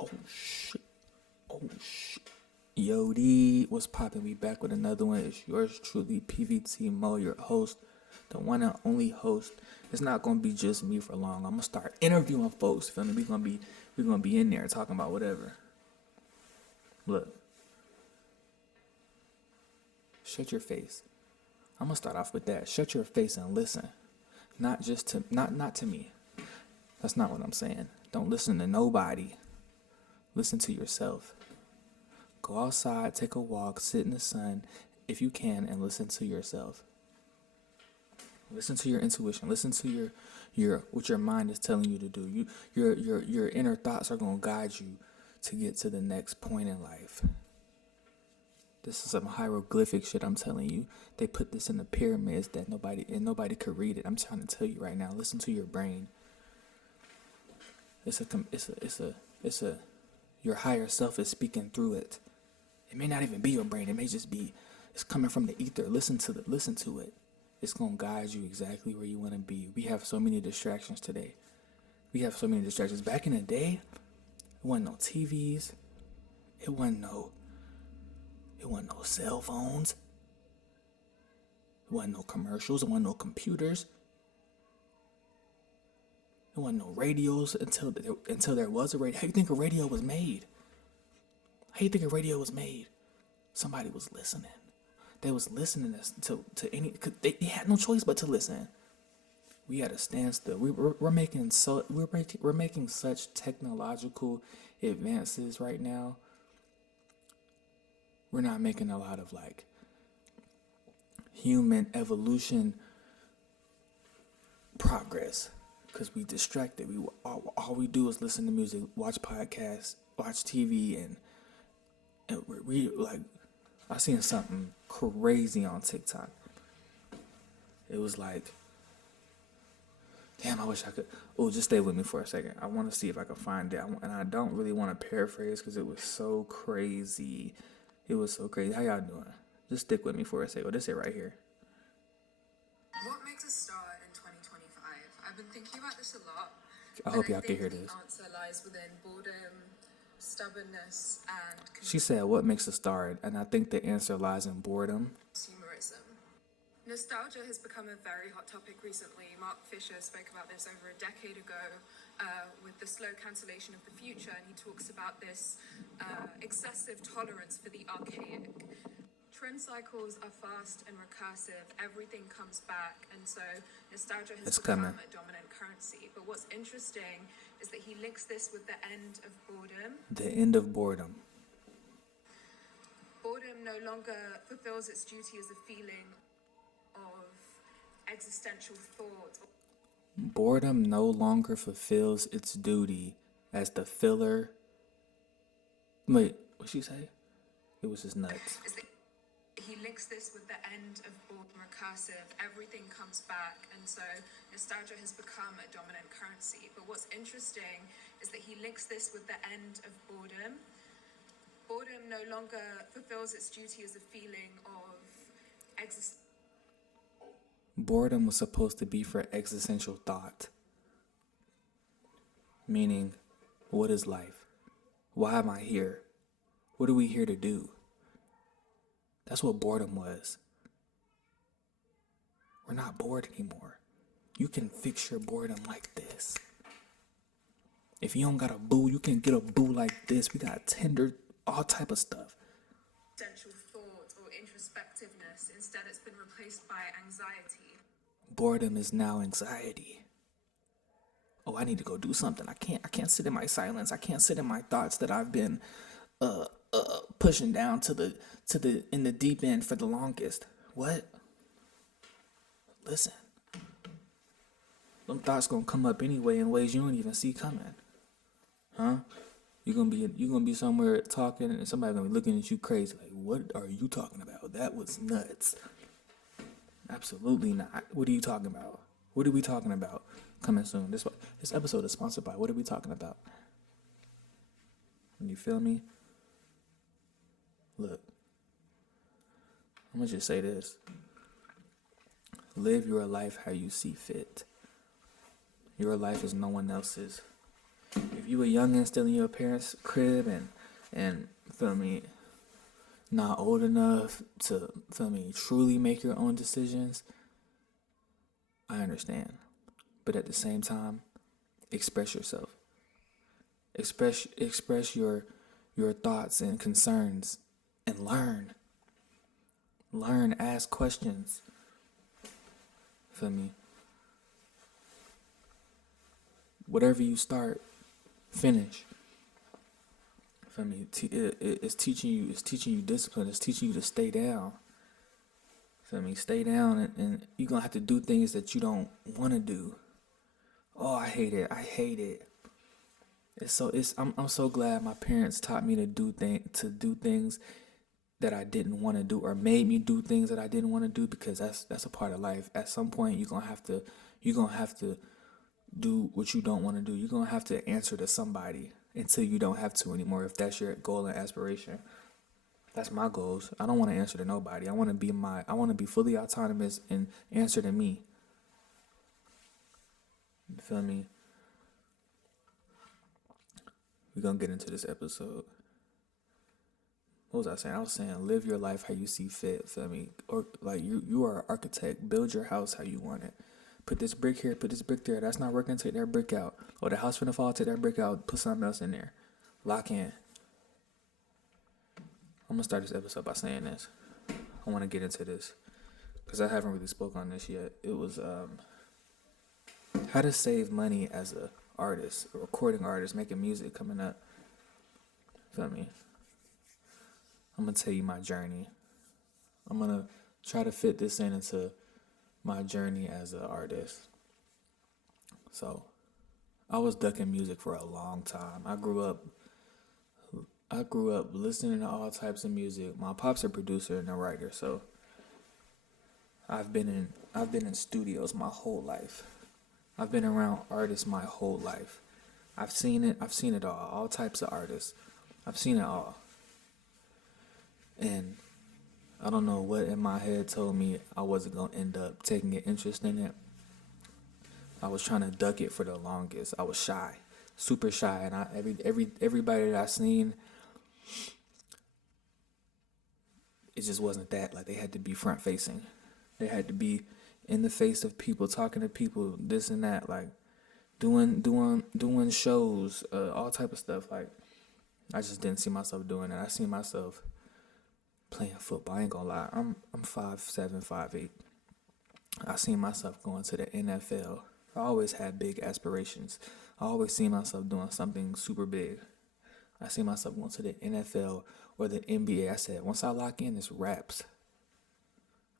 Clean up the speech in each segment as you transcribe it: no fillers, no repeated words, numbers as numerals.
Oh shit. Oh shit. Yo D, what's poppin'? We back with another one. It's yours truly, PVT Mo, your host, the one and only host. It's not gonna be just me for long. I'm gonna start interviewing folks. Feel me? We're gonna be in there talking about whatever. Look. Shut your face. I'm gonna start off with that. Shut your face and listen. Not just to not to me. That's not what I'm saying. Don't listen to nobody. Listen to yourself. Go outside, take a walk, sit in the sun if you can, and listen to yourself. Listen to your intuition. Listen to your what your mind is telling you to do. Your inner thoughts are gonna guide you to get to the next point in life. This is some hieroglyphic shit I'm telling you. They put this in the pyramids that nobody could read it. I'm trying to tell you right now. Listen to your brain. It's a your higher self is speaking through it. It may not even be your brain. It may just be it's coming from the ether. Listen to it. It's gonna guide you exactly where you want to be. We have so many distractions today. Back in the day, it wasn't no TVs. It wasn't no cell phones. It wasn't no commercials. It wasn't no computers. There wasn't no radios until there was a radio. How do you think a radio was made? Somebody was listening. They was listening to any. They had no choice but to listen. We had a standstill. We're making such technological advances right now. We're not making a lot of like human evolution progress because we distracted. All we do is listen to music, watch podcasts, watch TV, and we like. I seen something crazy on TikTok. It was like, damn, I wish I could. Oh, just stay with me for a second. I want to see if I can find it, and I don't really want to paraphrase because it was so crazy. How y'all doing? Just stick with me for a second. Oh, this it right here. What makes a star in 2025? I've been thinking about this a lot. I hope y'all can hear this. The answer lies within boredom, stubbornness, and She said, what makes a star? And I think the answer lies in boredom. consumerism. Nostalgia has become a very hot topic recently. Mark Fisher spoke about this over a decade ago with the slow cancellation of the future, and he talks about this excessive tolerance for the archaic. Trend cycles are fast and recursive. Everything comes back, and so nostalgia has become a dominant currency. But what's interesting is that he links this with the end of boredom. The end of boredom. Boredom no longer fulfills its duty as a feeling of existential thought. Boredom no longer fulfills its duty as the filler. Wait, what'd she say? It was just nuts. He links this with the end of boredom recursive. Everything comes back, and so nostalgia has become a dominant currency. But what's interesting is that he links this with the end of boredom. Boredom no longer fulfills its duty as a feeling of existence. Boredom was supposed to be for existential thought. Meaning, what is life? Why am I here? What are we here to do? That's what boredom was. We're not bored anymore. You can fix your boredom like this. If you don't got a boo, you can get a boo like this. We got Tinder, all type of stuff. Essential thought or introspectiveness. Instead, it's been replaced by anxiety. Boredom is now anxiety. Oh, I need to go do something. I can't sit in my silence. I can't sit in my thoughts that I've been pushing down in the deep end for the longest. What? Listen. Them thoughts gonna come up anyway in ways you don't even see coming. Huh? You're gonna be somewhere talking and somebody gonna be looking at you crazy like, what are you talking about? That was nuts. Absolutely not. What are you talking about? What are we talking about? Coming soon. This episode is sponsored by What Are We Talking About? You feel me? Look, I'm gonna just say this. Live your life how you see fit. Your life is no one else's. If you a youngin' still in your parents' crib and feel me, not old enough to feel me truly make your own decisions, I understand. But at the same time, express yourself. Express your thoughts and concerns and learn. Learn, ask questions. Feel me? Whatever you start, finish. Feel me? It's teaching you discipline. It's teaching you to stay down. Feel me? Stay down, and you're gonna have to do things that you don't want to do. Oh, I hate it. I hate it. I'm so glad my parents taught me to do things that I didn't want to do, or made me do things that I didn't want to do, because that's a part of life. At some point you're gonna have to do what you don't want to do. You're gonna have to answer to somebody until you don't have to anymore, if that's your goal and aspiration. That's my goals. I don't want to answer to nobody. I want to be fully autonomous and answer to me. You feel me? We're gonna get into this episode. What was I saying? I was saying live your life how you see fit, feel me? Or like you are an architect, build your house how you want it. Put this brick here, put this brick there. That's not working, take that brick out. Or the house finna fall, take that brick out, put something else in there. Lock in. I'm gonna start this episode by saying this. I wanna get into this, because I haven't really spoke on this yet. It was how to save money as a artist, a recording artist, making music, coming up. Feel me? I'm gonna tell you my journey. I'm gonna try to fit this into my journey as an artist. So, I was ducking music for a long time. I grew up listening to all types of music. My pop's a producer and a writer, so I've been in studios my whole life. I've been around artists my whole life. I've seen it all types of artists. I've seen it all. And I don't know what in my head told me I wasn't gonna end up taking an interest in it. I was trying to duck it for the longest. I was shy, super shy, and everybody that I seen, it just wasn't that. Like, they had to be front facing. They had to be in the face of people, talking to people, this and that, like doing shows, all type of stuff. Like, I just didn't see myself doing it. I see myself playing football. I ain't gonna lie. I'm 5'7", 5'8". I seen myself going to the NFL. I always had big aspirations. I always see myself doing something super big. I see myself going to the NFL or the NBA. I said, once I lock in, it's raps.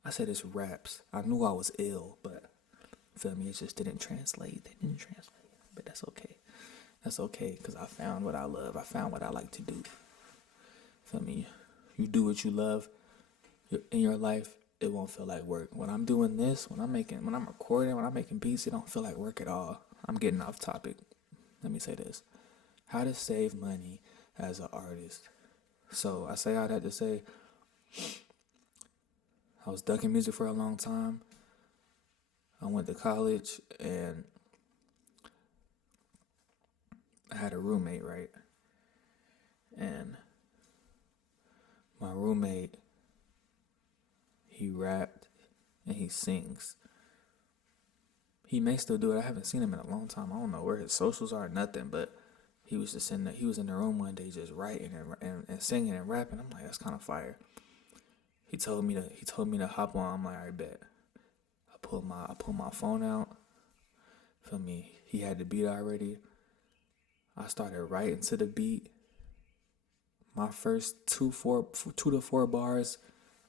I said it's raps. I knew I was ill, but feel me, it just didn't translate. It didn't translate, but that's okay. That's okay, because I found what I love. I found what I like to do. Feel me? You do what you love in your life, it won't feel like work. When I'm doing this, when I'm recording, when I'm making beats, it don't feel like work at all. I'm getting off topic. Let me say this. How to save money as an artist. So I say all that to say, I was ducking music for a long time. I went to college and I had a roommate, right? And my roommate, he rapped and he sings. He may still do it. I haven't seen him in a long time. I don't know where his socials are, nothing, but he was in the room one day just writing and singing and rapping. I'm like, that's kind of fire. He told me to hop on. I'm like, I bet. I pulled my phone out. Feel me? He had the beat already. I started writing to the beat. My first 2 to 4 bars,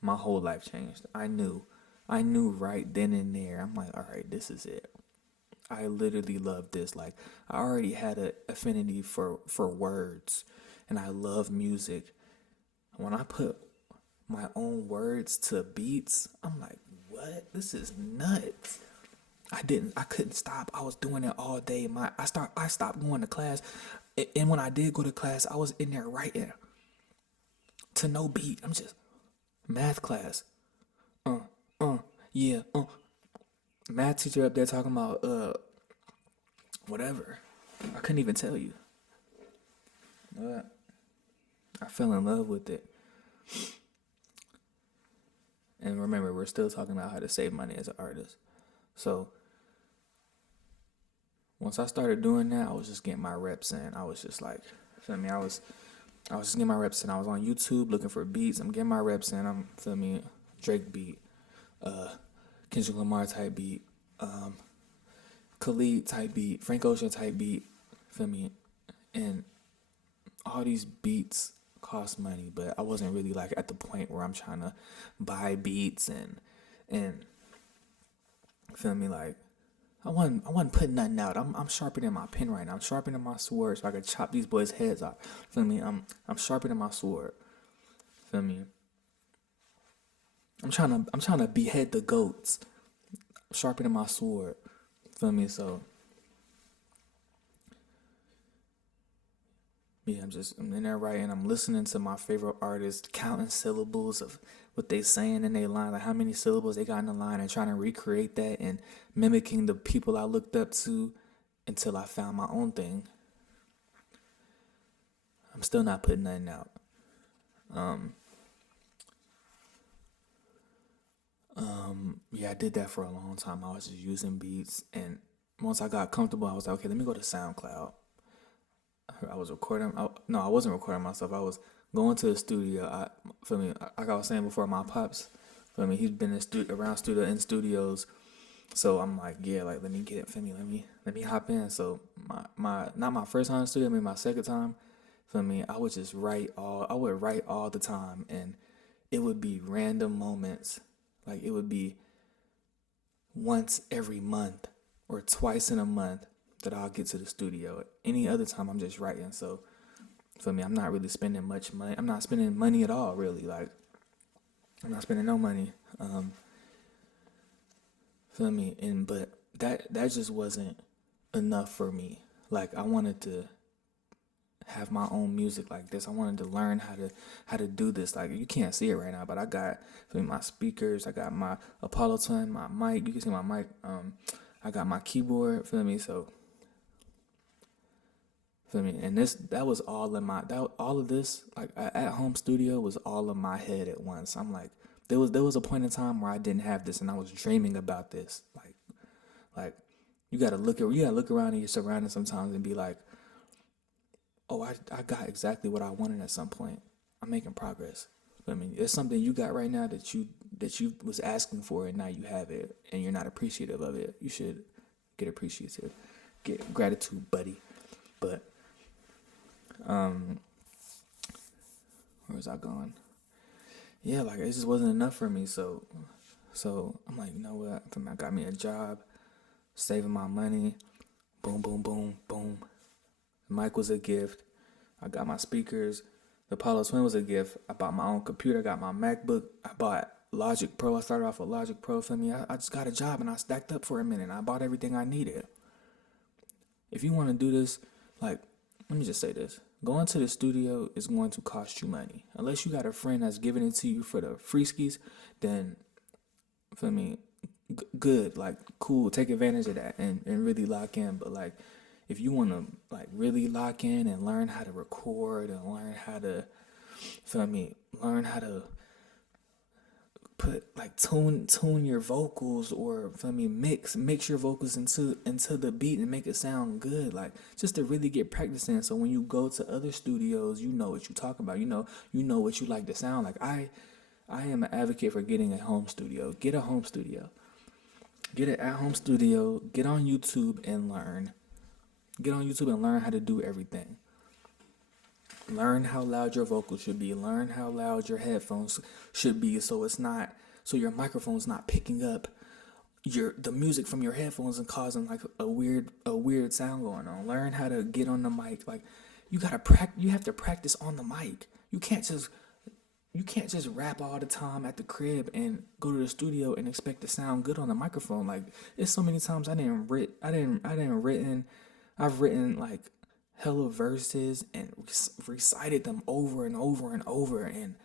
my whole life changed. I knew right then and there. I'm like, all right, this is it. I literally love this. Like, I already had an affinity for words, and I love music. When I put my own words to beats, I'm like, what? This is nuts. I couldn't stop. I was doing it all day. I stopped going to class, and when I did go to class, I was in there writing to no beat. I'm just math class. Math teacher up there talking about whatever. I couldn't even tell you. But I fell in love with it. And remember, we're still talking about how to save money as an artist. So once I started doing that, I was just getting my reps in. I was just like, feel me? I was just getting my reps in. I was on YouTube looking for beats. I'm getting my reps in. I'm, feel me? Drake beat, Kendrick Lamar type beat, Khalid type beat, Frank Ocean type beat, feel me? And all these beats cost money, but I wasn't really like at the point where I'm trying to buy beats and feel me, like I wasn't putting nothing out. I'm sharpening my pen right now. I'm sharpening my sword so I can chop these boys' heads off. Feel me? I'm sharpening my sword. Feel me? I'm trying to behead the goats. Sharpening my sword. Feel me? So yeah, I'm in there writing. I'm listening to my favorite artists, counting syllables of what they saying in their line, like how many syllables they got in the line, and trying to recreate that and mimicking the people I looked up to until I found my own thing. I'm still not putting nothing out. Yeah, I did that for a long time. I was just using beats, and once I got comfortable, I was like, okay, let me go to SoundCloud. I was recording. No, I wasn't recording myself. I was going to the studio. Feel me? Like I was saying before, my pops, feel me? He's been in studios. So I'm like, yeah, like let me get it. Feel me? Let me hop in. So my not my first time in the studio, maybe my second time. Feel me? I would just I would write all the time, and it would be random moments. Like it would be once every month or twice in a month that I'll get to the studio. Any other time I'm just writing. So for me, I'm not really spending much money. I'm not spending money at all, really. Like I'm not spending no money. Feel me? But that just wasn't enough for me. Like I wanted to have my own music like this. I wanted to learn how to do this. Like you can't see it right now, but I got my speakers, I got my Apollo Twin, my mic. You can see my mic. I got my keyboard. Feel me? So feel me? And that was all in all of this like at home studio was all in my head at once. I'm like there was a point in time where I didn't have this and I was dreaming about this. Like you gotta look around in your surroundings sometimes and be like, oh, I got exactly what I wanted at some point. I'm making progress. I mean, it's something you got right now that you was asking for, and now you have it, and you're not appreciative of it. You should get appreciative, get gratitude, buddy. But where was I going? Yeah, like it just wasn't enough for me. So I'm like, you know what? I got me a job, saving my money. Boom, boom, boom, boom. The mic was a gift. I got my speakers. The Apollo Twin was a gift. I bought my own computer. I got my MacBook. I bought Logic Pro. I started off with Logic Pro. For me, I just got a job and I stacked up for a minute. I bought everything I needed. If you want to do this, like, let me just say this. Going to the studio is going to cost you money. Unless you got a friend that's giving it to you for the free skis, then, for me, good. Like, cool. Take advantage of that and really lock in. But, like, if you want to like really lock in and learn how to record and learn how to, learn how to put like tune your vocals or mix your vocals into the beat and make it sound good, like just to really get practicing. So when you go to other studios, you know what you talk about. You know what you like to sound like. I am an advocate for getting a home studio. Get a home studio. Get an at-home studio. Get on YouTube and learn. Get on YouTube and learn how to do everything. Learn how loud your vocals should be. Learn how loud your headphones should be, so your microphone's not picking up the music from your headphones and causing like a weird sound going on. Learn how to get on the mic. Like you have to practice on the mic. You can't just rap all the time at the crib and go to the studio and expect to sound good on the microphone. Like it's so many times I've written like hella verses and recited them over and over and over, and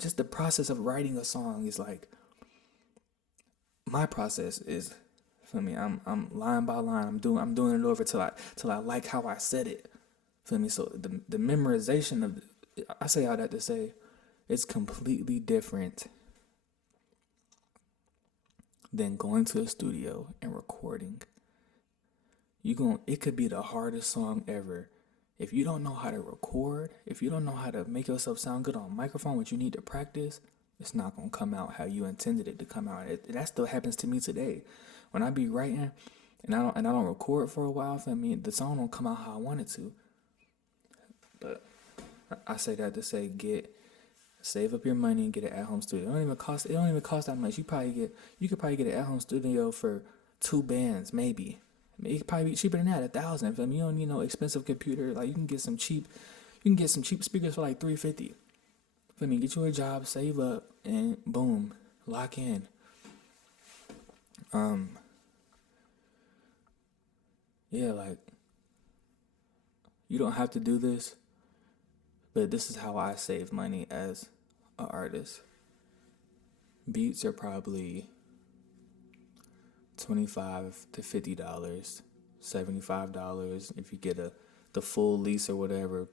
just the process of writing a song is like my process is Feel me? I'm line by line. I'm doing it over till I like how I said it. Feel me? So the memorization of I say all that to say it's completely different than going to a studio and recording. It could be the hardest song ever. If you don't know how to record, if you don't know how to make yourself sound good on a microphone, what you need to practice, it's not gonna come out how you intended it to come out. That still happens to me today. When I be writing and I don't record for a while, for me the song don't come out how I want it to. But I say that to say save up your money and get an at-home studio. It don't even cost that much. You could probably get an at-home studio for 2 bands maybe. I mean, it could probably be cheaper than that, 1,000. Feel me? You don't need no expensive computer. Like you can get some cheap speakers for like $350. Feel me? Get you a job, save up, and boom, lock in. Yeah, like you don't have to do this, but this is how I save money as an artist. Beats are probably $25 to $50, $75 if you get the full lease or whatever.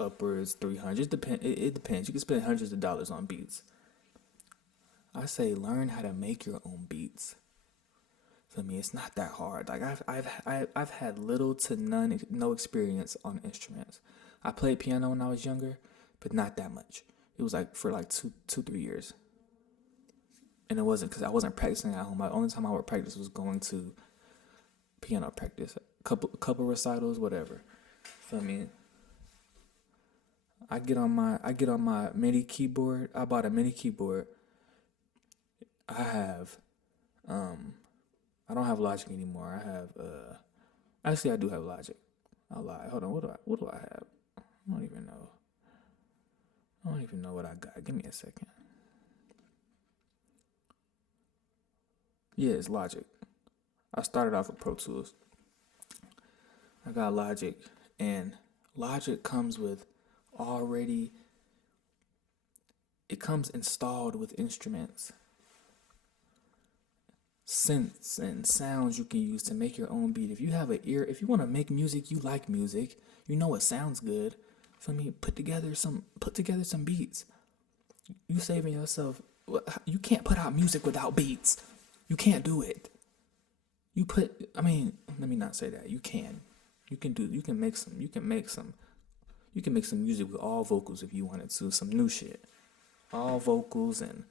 Upwards $300. It depends. You can spend hundreds of dollars on beats. I say learn how to make your own beats. For me, it's not that hard. Like I've had little to no experience on instruments. I played piano when I was younger, but not that much. It was like for like 3 years, and it wasn't because I wasn't practicing at home. The only time I would practice was going to piano practice, couple recitals, whatever. For me, I get on my MIDI keyboard. I bought a MIDI keyboard. I don't have Logic anymore. I have actually I do have Logic. I'll lie. Hold on. What do I have? I don't even know what I got. Give me a second. Yeah, it's Logic. I started off with Pro Tools. I got Logic, and Logic comes with it comes installed with instruments, synths and sounds you can use to make your own beat. If you have an ear, if you want to make music, you like music, you know it sounds good. For me, put together some beats. You saving yourself. You can't put out music without beats. You can't do it. Let me not say that. You can make some music with all vocals if you wanted to, some new shit. All vocals and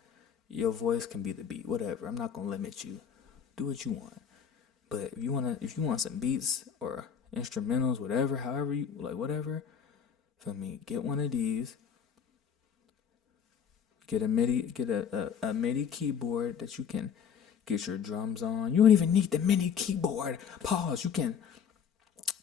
your voice can be the beat, whatever. I'm not gonna limit you. Do what you want. But if you want some beats or instrumentals, whatever, however you like, whatever, for me, get one of these. Get a MIDI keyboard that you can get your drums on. You don't even need the MIDI keyboard. Pause.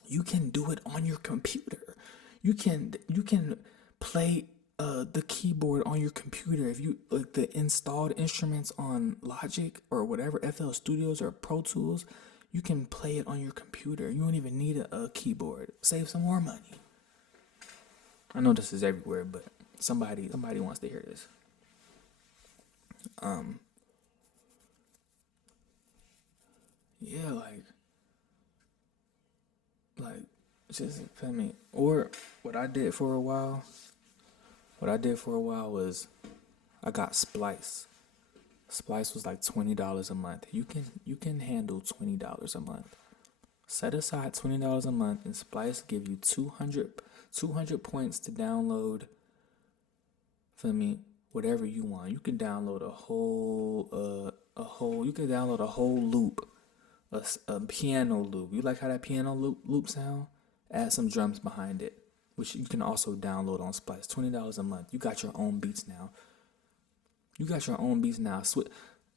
You can do it on your computer. You can play the keyboard on your computer. If you like the installed instruments on Logic or whatever, FL Studios or Pro Tools, you can play it on your computer. You don't even need a keyboard. Save some more money. I know this is everywhere, but somebody wants to hear this. Yeah, like just feel me. Or what I did for a while was I got Splice. Splice was like $20 a month. You can handle $20 a month. Set aside $20 a month, and Splice give you 200 points to download. For me, whatever you want. You can download a whole loop, a piano loop. You like how that piano loop sound? Add some drums behind it, which you can also download on Splice. $20 a month. You got your own beats now.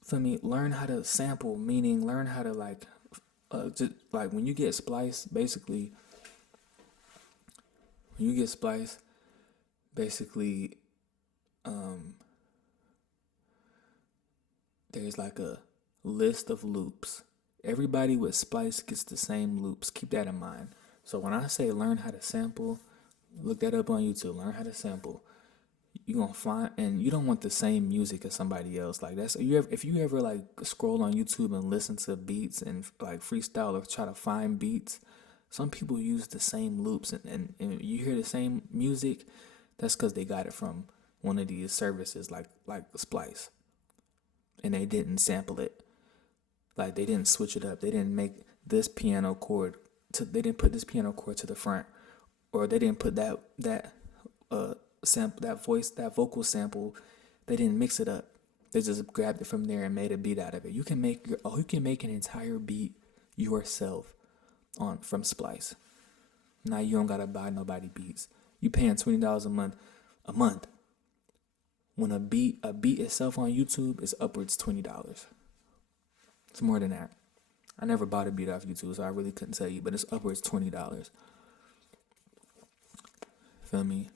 For me, learn how to sample, meaning learn how to just like when you get Splice, basically, there's like a list of loops. Everybody with Splice gets the same loops. Keep that in mind. So when I say learn how to sample, look that up on YouTube. Learn how to sample. you gonna find, and you don't want the same music as somebody else. Like that's you ever, if you ever like scroll on YouTube and listen to beats and like freestyle or try to find beats, some people use the same loops, and you hear the same music. That's because they got it from one of these services like Splice, and they didn't sample it. Like they didn't switch it up. They didn't make this piano chord to. They didn't put this piano chord to the front, or they didn't put that sample, that vocal sample. They didn't mix it up. They just grabbed it from there and made a beat out of it. You can make an entire beat yourself on from Splice. Now you don't gotta buy nobody beats. You paying $20 a month. When a beat itself on YouTube is upwards $20. It's more than that. I never bought a beat off YouTube, so I really couldn't tell you, but it's upwards $20. Feel me?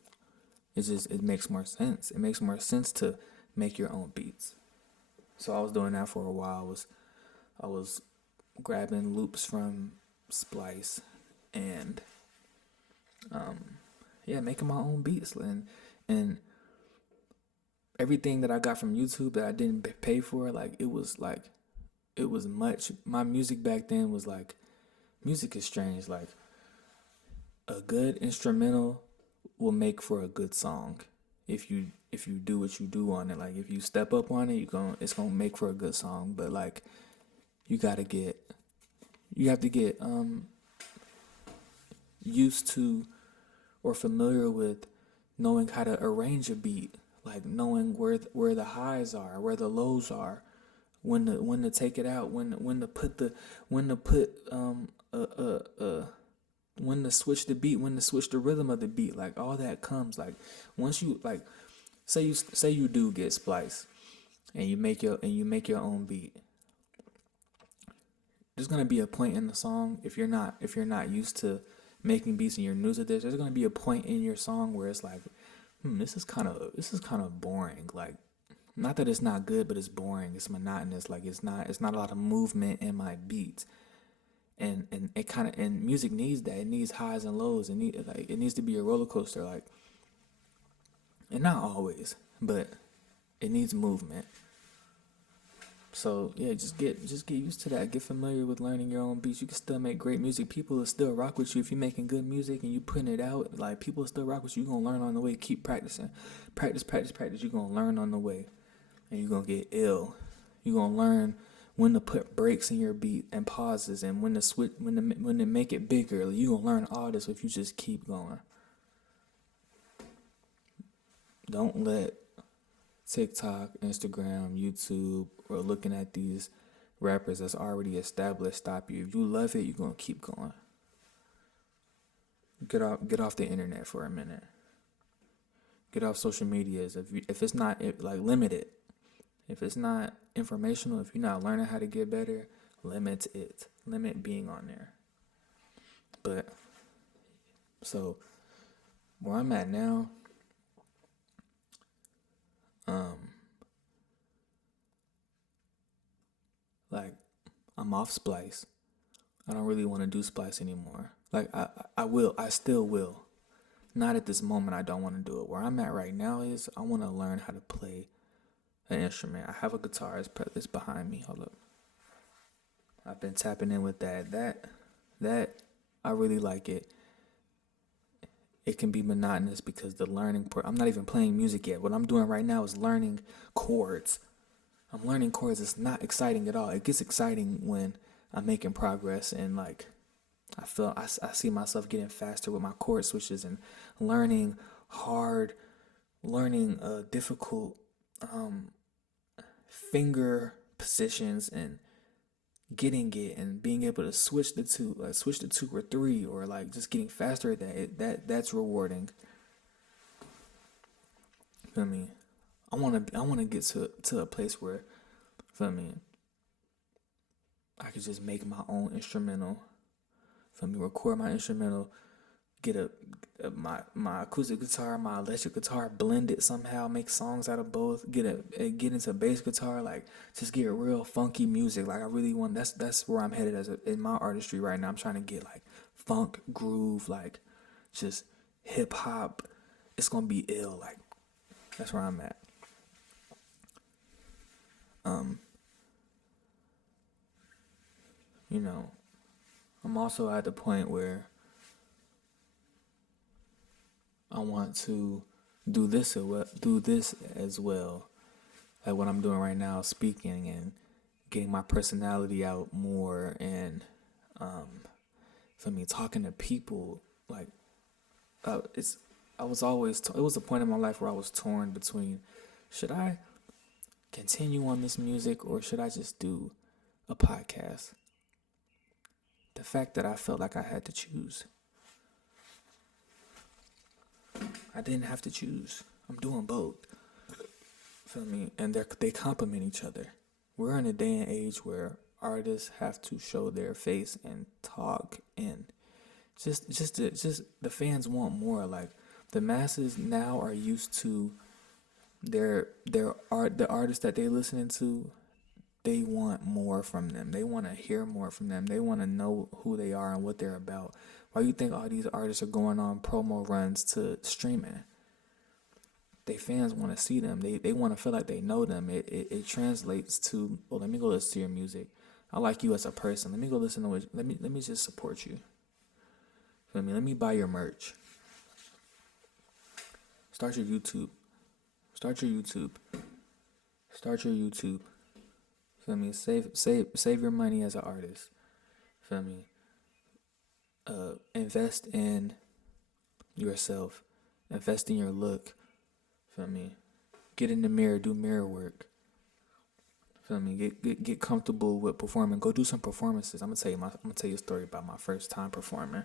It makes more sense. It makes more sense to make your own beats. So I was doing that for a while. I was grabbing loops from Splice and making my own beats, and everything that I got from YouTube that I didn't pay for, it was much. My music back then was like, music is strange. Like a good instrumental will make for a good song if you do what you do on it. Like if you step up on it, it's gonna make for a good song. But like you have to get used to or familiar with knowing how to arrange a beat, like knowing where the highs are, where the lows are, when to take it out, when to switch the beat, when to switch the rhythm of the beat. Like all that comes like once you like say you do get Splice and you make your own beat. There's gonna be a point in the song, if you're not used to making beats and you're new to this, there's gonna be a point in your song where it's like, this is kind of boring. Like, not that it's not good, but it's boring. It's monotonous. Like it's not a lot of movement in my beats, and music needs that. It needs highs and lows. It needs to be a roller coaster. Like, and not always, but it needs movement. So yeah, just get used to that. Get familiar with learning your own beats. You can still make great music. People will still rock with you if you're making good music and you putting it out. Like people will still rock with you. You're gonna learn on the way. Keep practicing, practice. You're gonna learn on the way, and you're gonna get ill. You're gonna learn when to put breaks in your beat and pauses, and when to switch, when to make it bigger. You're gonna learn all this if you just keep going. Don't let TikTok, Instagram, YouTube, or looking at these rappers that's already established stop you. If you love it, you're gonna keep going. Get off the internet for a minute. Get off social medias. If it's not limit it. If it's not informational, if you're not learning how to get better, limit it. Limit being on there. But so where I'm at now, I'm off Splice. I don't really want to do Splice anymore. Like I still will. Not at this moment. I don't want to do it. Where I'm at right now is I want to learn how to play an instrument. I have a guitar. It's behind me. Hold up. I've been tapping in with that. I really like it. It can be monotonous because the learning part. I'm not even playing music yet. What I'm doing right now is learning chords. I'm learning chords. It's not exciting at all. It gets exciting when I'm making progress and like I see myself getting faster with my chord switches and learning difficult finger positions and getting it and being able to switch the two or three, or like just getting faster at that's rewarding. Feel me? I want to get to a place where, feel me, I could just make my own instrumental. Feel me? Record my instrumental, get my acoustic guitar, my electric guitar, blend it somehow, make songs out of both. Get into bass guitar, like just get real funky music. Like I really want. That's where I'm headed in my artistry right now. I'm trying to get like funk, groove, like just hip hop. It's gonna be ill. Like That's where I'm at. You know, I'm also at the point where I want to do this as well, like what I'm doing right now, speaking and getting my personality out more, and for me talking to people. Like it's I was always it was a point in my life where I was torn between, should I continue on this music or should I just do a podcast? The fact that I felt like I had to choose, I didn't have to choose. I'm doing both. Feel me? And they complement each other. We're in a day and age where artists have to show their face and talk, and just the fans want more. Like, the masses now are used to their art, the artists that they listening to. They want more from them. They want to hear more from them. They want to know who they are and what they're about. Why do you think all these artists are going on promo runs to streaming? They fans want to see them. They want to feel like they know them. It translates to, well, let me go listen to your music. I like you as a person. Let me go listen to it. Let me just support you. Feel me? Let me buy your merch. Start your YouTube. Start your YouTube. Start your YouTube. Feel me? Save your money as an artist. Feel me? Invest in yourself. Invest in your look. Feel me? Get in the mirror. Do mirror work. Feel me? Get comfortable with performing. Go do some performances. I'm gonna tell you a story about my first time performing.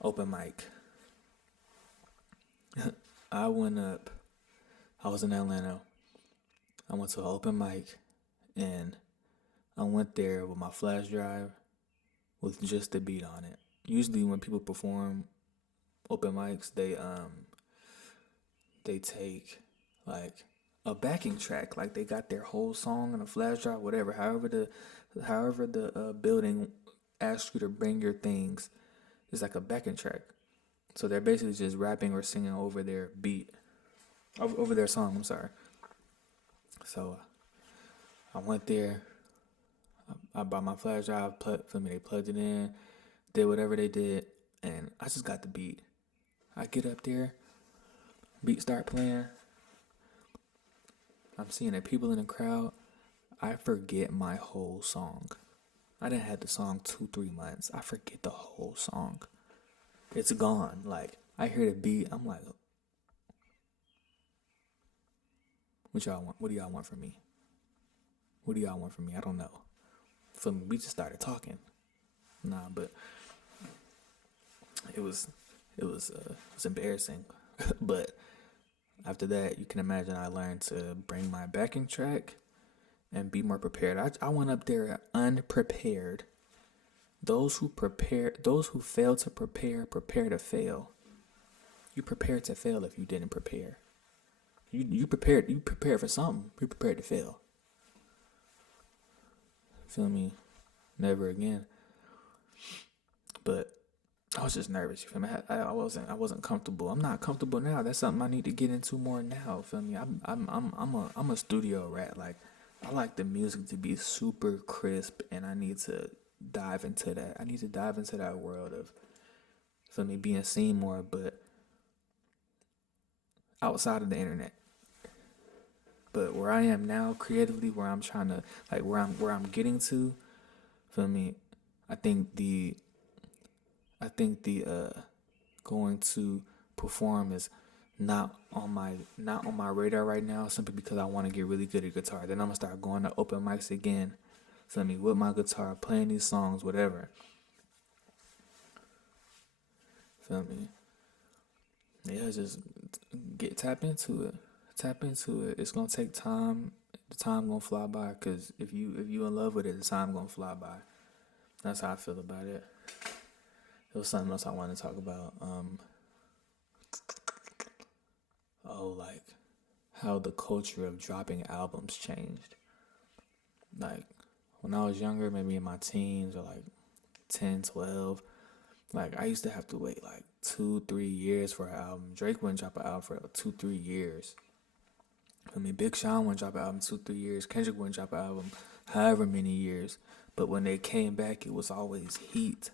Open mic. I went up. I was in Atlanta. I went to an open mic, and I went there with my flash drive with just the beat on it. Usually when people perform open mics, they take like a backing track, like they got their whole song on a flash drive, whatever. However the building asks you to bring your things, is like a backing track. So they're basically just rapping or singing over their beat, over their song. I'm sorry. So I went there. I bought my flash drive. They plugged it in, did whatever they did, and I just got the beat. I get up there, beat start playing. I'm seeing the people in the crowd. I forget my whole song. I didn't have the song 2-3 months. I forget the whole song. It's gone. Like, I hear the beat. I'm like, what y'all want? What do y'all want from me? What do y'all want from me? I don't know. So we just started talking. Nah, but it was embarrassing. But after that, you can imagine I learned to bring my backing track and be more prepared. I went up there unprepared. Those who fail to prepare to fail. You prepared to fail if you didn't prepare. You prepared for something. You prepared to fail. Feel me? Never again. But I was just nervous. You feel me? I wasn't comfortable. I'm not comfortable now. That's something I need to get into more now. Feel me? I'm a studio rat. Like, I like the music to be super crisp, and I need to dive into that. I need to dive into that world of, feel me, being seen more, but outside of the internet. But where I am now, creatively, where I'm trying to, like, where I'm getting to, feel me? I think the going to perform is not on my radar right now, simply because I want to get really good at guitar. Then I'm gonna start going to open mics again. Feel me? With my guitar, playing these songs, whatever. Feel me? Yeah, just tap into it. Tap into it. It's gonna take time. The time gonna fly by. Cause if you in love with it, the time gonna fly by. That's how I feel about it. There was something else I wanted to talk about. Like how the culture of dropping albums changed. Like, when I was younger, maybe in my teens or like 10, 12, like, I used to have to wait like 2-3 years for an album. Drake wouldn't drop an album for 2-3 years. I mean, Big Sean wouldn't drop an album 2-3 years. Kendrick wouldn't drop an album however many years. But when they came back, it was always heat.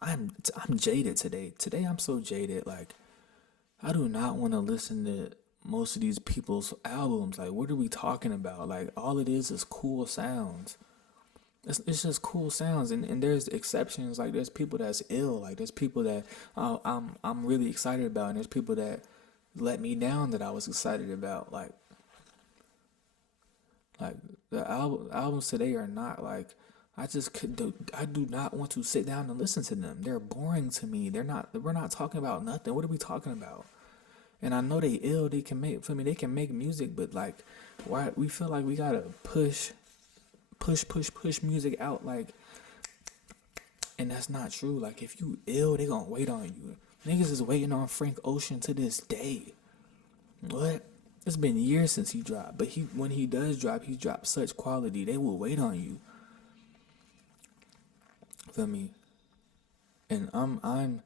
I'm jaded today. Today I'm so jaded. Like, I do not want to listen to most of these people's albums. Like, what are we talking about? Like, all it is cool sounds. It's just cool sounds, and there's exceptions. Like, there's people that's ill. Like, there's people that I'm really excited about, and there's people that let me down that I was excited about. Like the albums today are not like, I do not want to sit down and listen to them. They're boring to me. We're not talking about nothing. What are we talking about? And I know they ill. They can make, for me, they can make music, but like, why we feel like we gotta push music out, like, and that's not true. Like, if you ill, they gonna wait on you. Niggas is waiting on Frank Ocean to this day. What? It's been years since he dropped, but when he does drop, he drops such quality. They will wait on you. Feel me? And I'm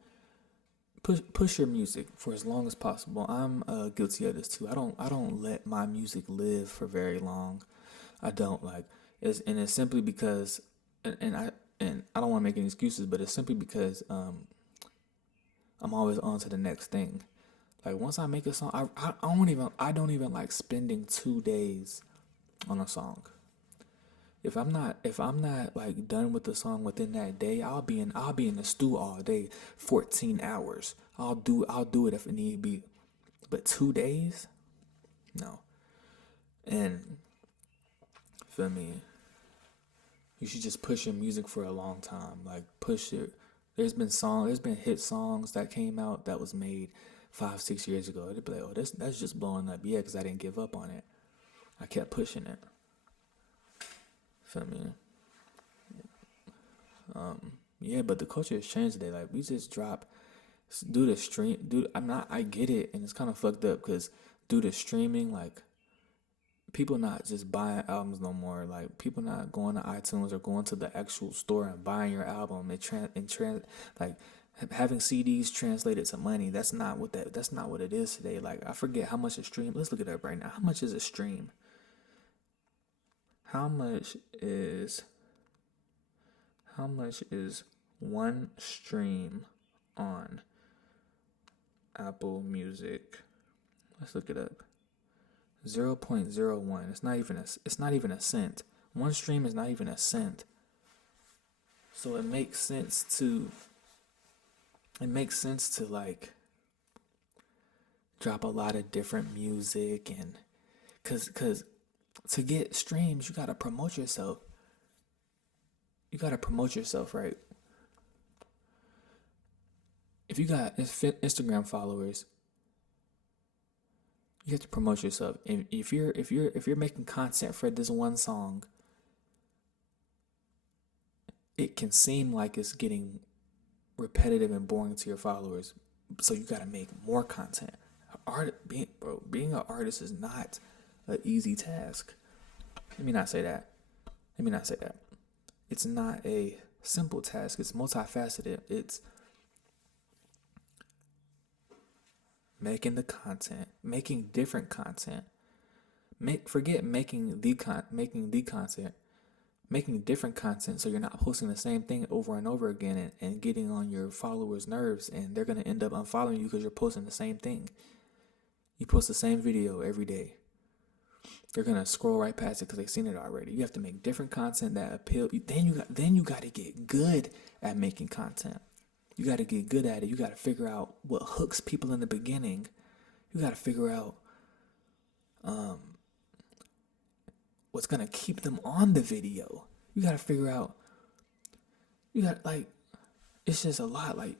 push your music for as long as possible. I'm guilty of this too. I don't let my music live for very long. I don't, like, it's simply because, and I don't want to make any excuses, but it's simply because I'm always on to the next thing. Like, once I make a song, I don't even like spending 2 days on a song. If I'm not like done with the song within that day, I'll be in the stew all day, 14 hours. I'll do it if it need be. But 2 days? No. And feel me, you should just push your music for a long time. Like, push it. There's been hit songs that came out that was made 5-6 years ago. They'd be like, oh, that's just blowing up. Yeah, because I didn't give up on it. I kept pushing it. Feel me? Yeah, but the culture has changed today. Like, we just drop, do the stream, I get it, and it's kind of fucked up because due to streaming, like, people not just buying albums no more. Like, people not going to iTunes or going to the actual store and buying your album like, having CDs translated to money. That's not what it is today. Like, I forget how much a stream. Let's look it up right now. How much is a stream? How much is one stream on Apple Music? Let's look it up. 0.01. It's not even a cent. One stream is not even a cent. So it makes sense to like drop a lot of different music, and cuz to get streams, you got to promote yourself. Right? If you got Instagram followers, you have to promote yourself. And if you're making content for this one song, it can seem like it's getting repetitive and boring to your followers. So you got to make more content. Being an artist is not an easy task. Let me not say that. It's not a simple task. It's multifaceted. It's making the content, making different content. Forget making the content. Making different content, so you're not posting the same thing over and over again and getting on your followers' nerves, and they're going to end up unfollowing you because you're posting the same thing. You post the same video every day. They're going to scroll right past it because they've seen it already. You have to make different content that appeal. Then you got to get good at making content. You got to get good at it. You got to figure out what hooks people in the beginning. You got to figure out what's going to keep them on the video. You got to figure out, it's just a lot. Like,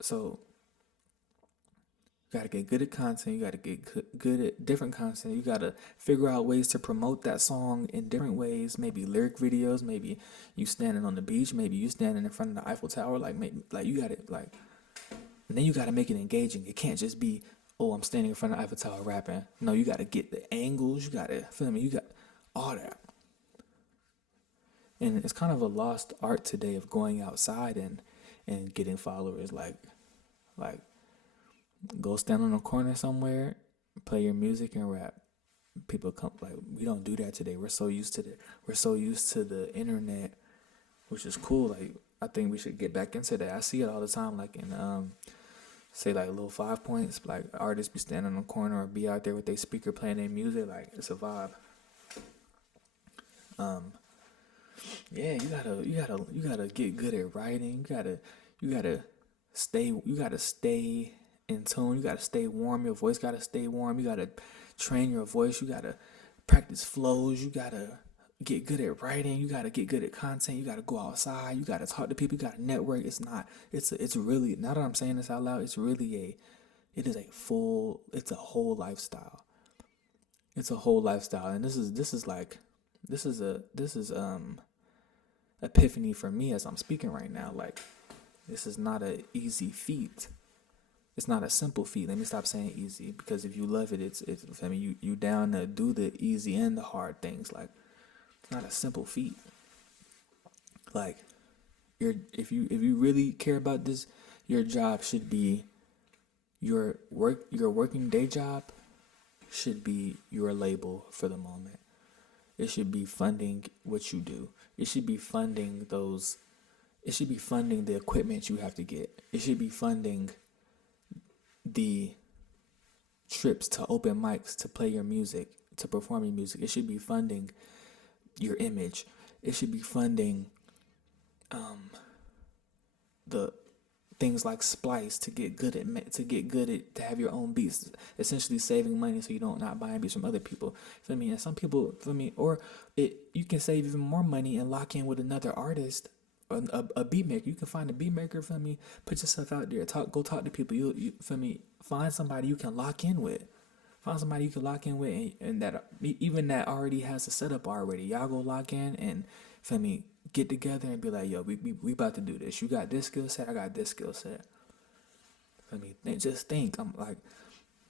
so you got to get good at content. You got to get good at different content. You got to figure out ways to promote that song in different ways. Maybe lyric videos. Maybe you standing on the beach. Maybe you standing in front of the Eiffel Tower. You got it. Like, and then you got to make it engaging. It can't just be, oh, I'm standing in front of the Eiffel Tower rapping. No, you got to get the angles. You got to, feel me? You got all that. And it's kind of a lost art today of going outside and getting followers. Like, Like, go stand on a corner somewhere, play your music and rap. People come like we don't do that today. We're so used to the internet, which is cool. Like I think we should get back into that. I see it all the time, like in say like little 5 points, like artists be standing on the corner or be out there with their speaker playing their music. Like it's a vibe. Yeah, you gotta get good at writing. You gotta you gotta stay in tune. You gotta stay warm. Your voice gotta stay warm. You gotta train your voice. You gotta practice flows. You gotta get good at writing. You gotta get good at content. You gotta go outside. You gotta talk to people. You gotta network. It's really, now that I'm saying this out loud, it's a whole lifestyle. It's a whole lifestyle. And this is epiphany for me as I'm speaking right now. Like, this is not an easy feat. It's not a simple feat. Let me stop saying easy, because if you love it, it's. I mean, you down to do the easy and the hard things. Like, it's not a simple feat. Like, if you really care about this, your job should be your working day job should be your label for the moment. It should be funding what you do. It should be funding the equipment you have to get. It should be funding the trips to open mics to play your music, to perform your music. It should be funding your image. It should be funding the things like Splice to get good to have your own beats, essentially saving money so you don't not buying beats from other people. Feel me? And some people, you can save even more money and lock in with another artist, a beat maker. You can find a beat maker. Feel me? Put yourself out there. Go talk to people. You feel me? Find somebody you can lock in with. And that even that already has a setup already. Y'all go lock in and feel me, get together and be like, yo, we about to do this. You got this skill set, I got this skill set. Feel me? Just think. I'm like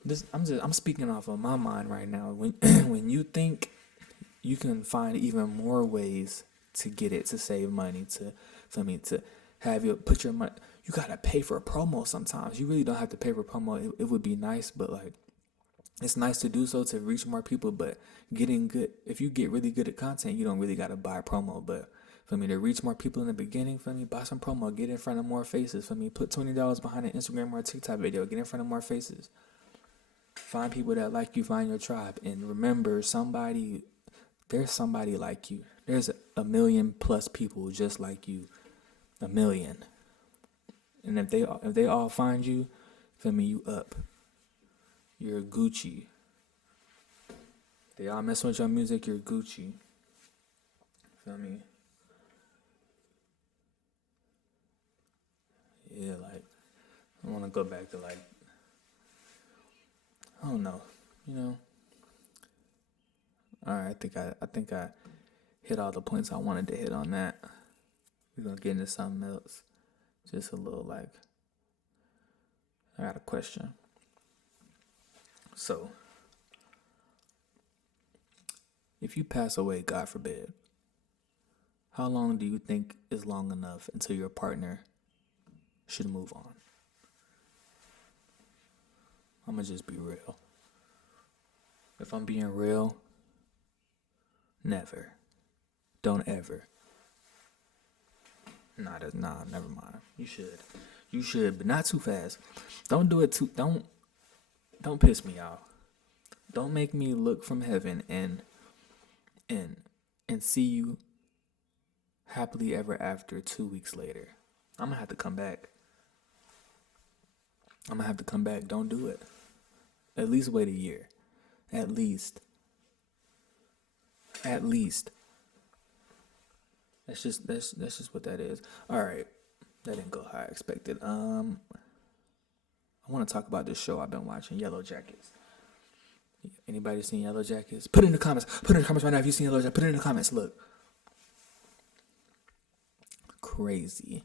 this. I'm speaking off of my mind right now. When when you think you can find even more ways to get it, to save money, to have put your money. You gotta pay for a promo sometimes. You really don't have to pay for promo. It would be nice, but like, it's nice to do so to reach more people. But if you get really good at content, you don't really gotta buy promo. But for me, to reach more people in the beginning, for me, buy some promo, get in front of more faces. For me, put $20 behind an Instagram or a TikTok video, get in front of more faces. Find people that like you, find your tribe, and remember, there's somebody like you. There's a million plus people just like you, 1,000,000. And if they all find you, feel me, you up. You're Gucci. They all messing with your music, you're Gucci. Feel me? Yeah, like, I want to go back to like, I don't know, All right, I think I hit all the points I wanted to hit on that. We're gonna get into something else. Just a little like, I got a question. So, if you pass away, God forbid, how long do you think is long enough until your partner should move on? I'm gonna just be real. If I'm being real, never. Don't ever. Nah, never mind. You should, but not too fast. Don't do it too. Don't piss me off. Don't make me look from heaven and see you happily ever after 2 weeks later. I'm gonna have to come back. Don't do it. At least wait a year. At least. That's just what that is. All right, that didn't go how I expected. I want to talk about this show I've been watching, YellowJackets. Anybody seen YellowJackets? Put it in the comments. Right now if you seen YellowJackets. Put it in the comments. Look, crazy.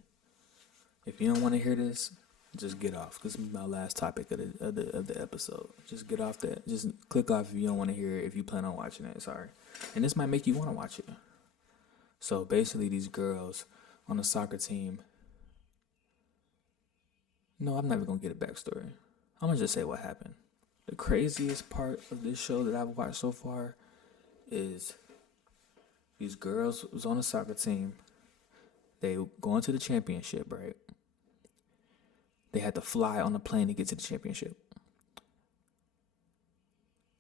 If you don't want to hear this, just get off. This is my last topic of the episode. Just get off that. Just click off if you don't want to hear it. If you plan on watching it, sorry. And this might make you want to watch it. So basically, these girls on a soccer team, No, I'm never gonna get a backstory. I'm gonna just say what happened. The craziest part of this show that I've watched so far is these girls was on a soccer team. They going to the championship, right? They had to fly on a plane to get to the championship.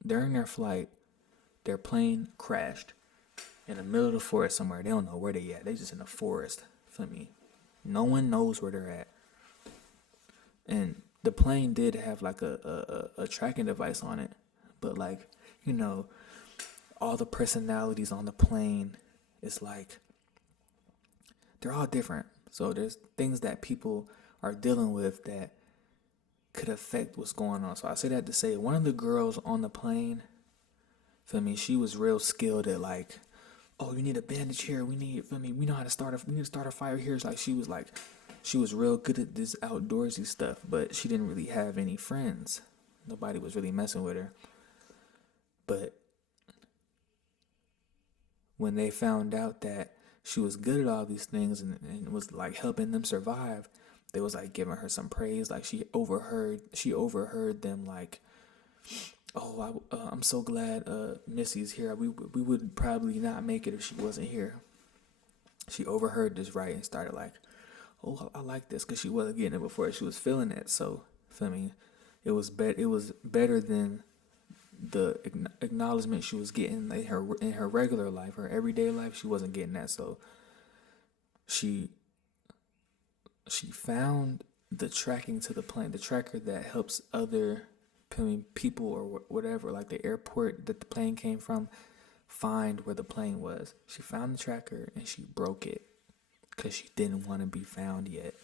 During their flight, their plane crashed in the middle of the forest somewhere. They don't know where they at. They just in the forest. Feel me? No one knows where they're at. And the plane did have like a tracking device on it, but like, you know, all the personalities on the plane, it's like they're all different. So there's things that people are dealing with that could affect what's going on. So I say that to say one of the girls on the plane, feel me, she was real skilled at like, oh, you need a bandage here. We need, feel me, we know how to we need to start a fire here. It's like, she was real good at this outdoorsy stuff, but she didn't really have any friends. Nobody was really messing with her. But when they found out that she was good at all these things and was like helping them survive, they was like giving her some praise. Like she overheard them like, oh, I'm so glad Missy's here. We would probably not make it if she wasn't here. She overheard this right and started like, oh, I like this, because she wasn't getting it before. She was feeling it. So, feel me, it was better than the acknowledgement she was getting in her regular life, her everyday life. She wasn't getting that. So she found the tracking to the plane, the tracker that helps other people or whatever, like the airport that the plane came from, find where the plane was. She found the tracker and she broke it because she didn't want to be found yet.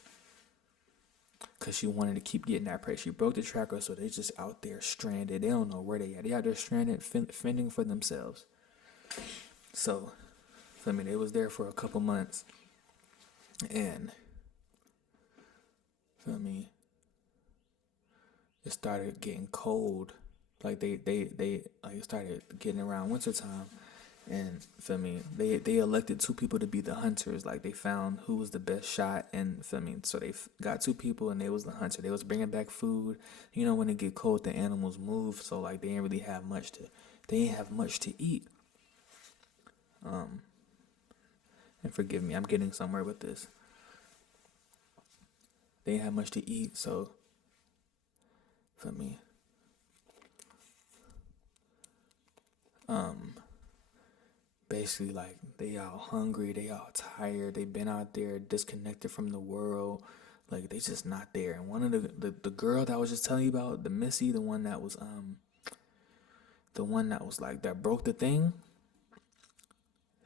Because she wanted to keep getting that praise. She broke the tracker, so they just out there stranded. They don't know where they at. They out there stranded, fending for themselves. So, I mean, they was there for a couple months. And, feel me, it started getting cold. Like, they like, it started getting around wintertime. And feel me, they elected two people to be the hunters. Like they found who was the best shot, and feel me, so they got two people, and they was the hunter. They was bringing back food. You know, when it get cold, the animals move, so like they didn't really have much to. They didn't have much to eat. And forgive me, I'm getting somewhere with this. They didn't have much to eat, so feel me. Basically, like, they all hungry, they all tired, they been out there disconnected from the world, like they just not there. And one of the girl that I was just telling you about, the Missy, the one that was like that broke the thing,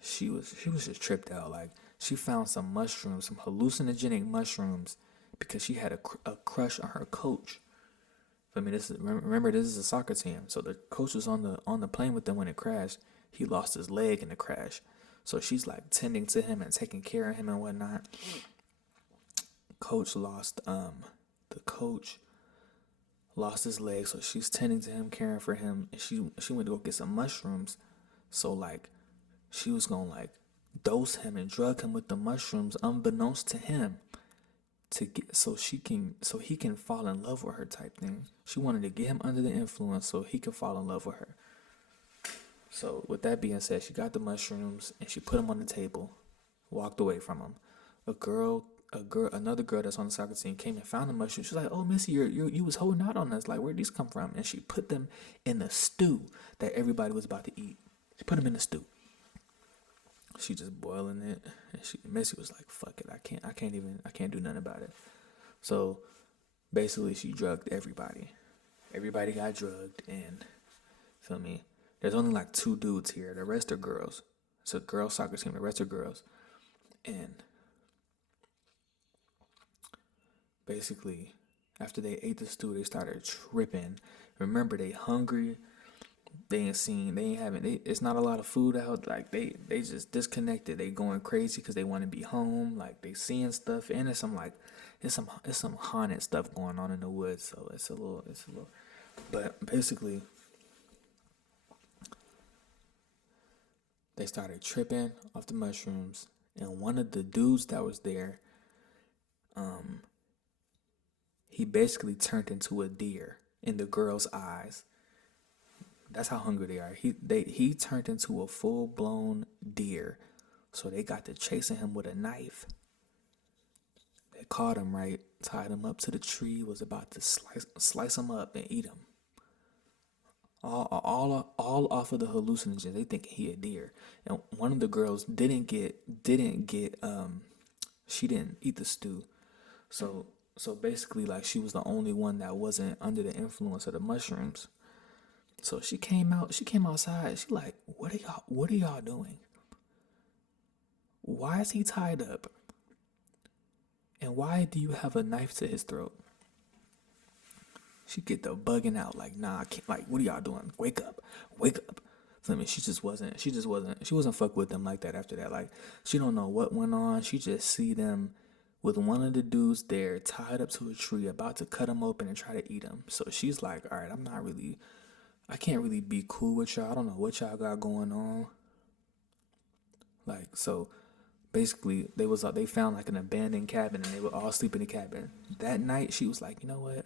she was just tripped out. Like, she found some mushrooms, some hallucinogenic mushrooms, because she had a crush on her coach. I mean, remember, this is a soccer team, so the coach was on the plane with them when it crashed. He lost his leg in the crash, so she's like tending to him and taking care of him and whatnot. The coach lost his leg, so she's tending to him, caring for him, and she went to go get some mushrooms. So like, she was gonna like dose him and drug him with the mushrooms unbeknownst to him, to get so he can fall in love with her, type thing. She wanted to get him under the influence so he could fall in love with her. So with that being said, she got the mushrooms and she put them on the table, walked away from him. Another girl that's on the soccer team came and found the mushrooms. She's like, "Oh, Missy, you was holding out on us. Like, where'd these come from?" And she put them in the stew that everybody was about to eat. She put them in the stew. She just boiling it, and Missy was like, "Fuck it, I can't do nothing about it." So basically, she drugged everybody. Everybody got drugged, and feel me, there's only like two dudes here. The rest are girls. It's a girls soccer team. The rest are girls, and basically, after they ate the stew, they started tripping. Remember, they hungry. It's not a lot of food out. Like, they just disconnected. They going crazy because they want to be home. Like, they seeing stuff, and it's some haunted stuff going on in the woods. So it's a little. But basically, they started tripping off the mushrooms, and one of the dudes that was there, he basically turned into a deer in the girl's eyes. That's how hungry they are. He turned into a full blown deer. So they got to chasing him with a knife. They caught him, right, tied him up to the tree, was about to slice him up and eat him. All off of the hallucinogens. They thinking he a deer. And one of the girls she didn't eat the stew. So basically, like, she was the only one that wasn't under the influence of the mushrooms. So she came outside. She like, what are y'all doing? Why is he tied up? And why do you have a knife to his throat? She get the bugging out like, nah, I can't, like, what are y'all doing? Wake up. I mean, she wasn't fuck with them like that after that. Like, she don't know what went on. She just see them with one of the dudes there tied up to a tree about to cut him open and try to eat him. So she's like, all right, I can't really be cool with y'all. I don't know what y'all got going on. Like, so basically they found like an abandoned cabin and they would all sleep in the cabin. That night she was like, you know what?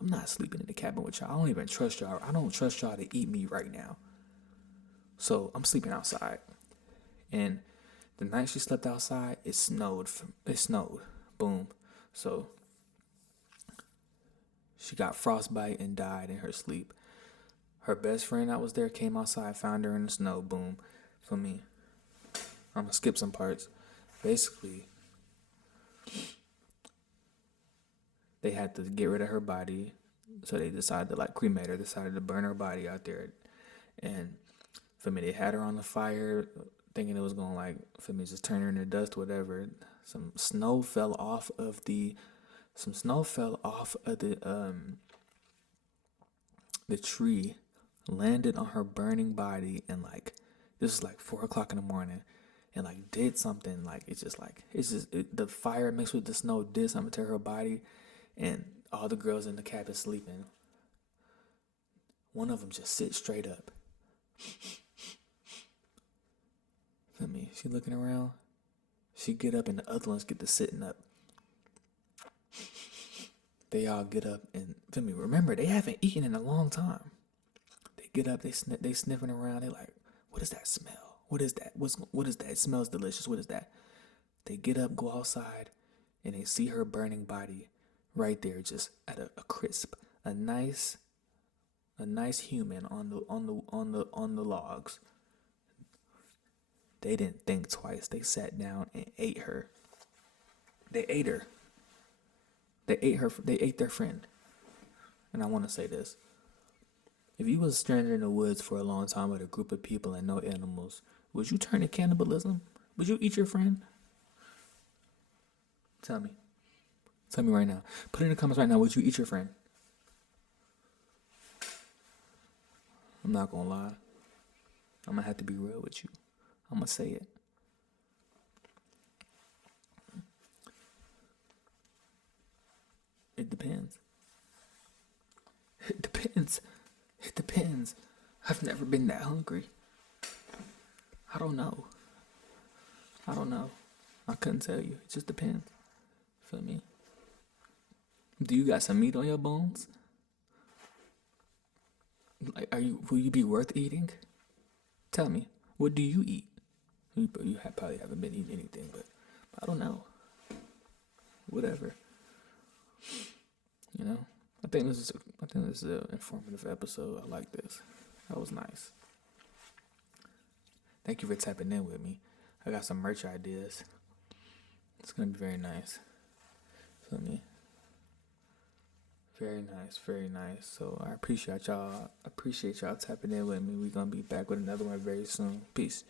I'm not sleeping in the cabin with y'all. I don't even trust y'all. I don't trust y'all to eat me right now. So I'm sleeping outside. And the night she slept outside, it snowed. Boom. So she got frostbite and died in her sleep. Her best friend that was there came outside, found her in the snow. Boom. For me, I'm gonna skip some parts. Basically, they had to get rid of her body, so they decided to like cremate her. Decided to burn her body out there, and for me, they had her on the fire, thinking it was gonna like for me just turn her into dust, whatever. Some snow fell off of the tree, landed on her burning body, and like this was like 4 o'clock in the morning, and like did something like the fire mixed with the snow did something to her body, and all the girls in the cabin sleeping. One of them just sits straight up. Feel me? She looking around. She get up and the other ones get to sitting up. They all get up and feel me. Remember, they haven't eaten in a long time. They get up. They sniffing around. They like, what is that smell? What is that? What is that? It smells delicious. What is that? They get up, go outside, and they see her burning body right there, just at a crisp, a nice human on the logs. They didn't think twice. They sat down and ate her. They ate her. They ate their friend. And I want to say this. If you was stranded in the woods for a long time with a group of people and no animals, would you turn to cannibalism? Would you eat your friend? Tell me. Tell me right now. Put it in the comments right now. Would you eat your friend? I'm not going to lie. I'm going to have to be real with you. I'm going to say it. It depends. It depends. It depends. I've never been that hungry. I don't know. I couldn't tell you. It just depends. Feel me? Do you got some meat on your bones? Like, will you be worth eating? Tell me. What do you eat? You probably haven't been eating anything, but I don't know. Whatever. You know? I think this is an informative episode. I like this. That was nice. Thank you for tapping in with me. I got some merch ideas. It's gonna be very nice. Feel me? Very nice, very nice. So I appreciate y'all. Tapping in with me. We're gonna be back with another one very soon. Peace.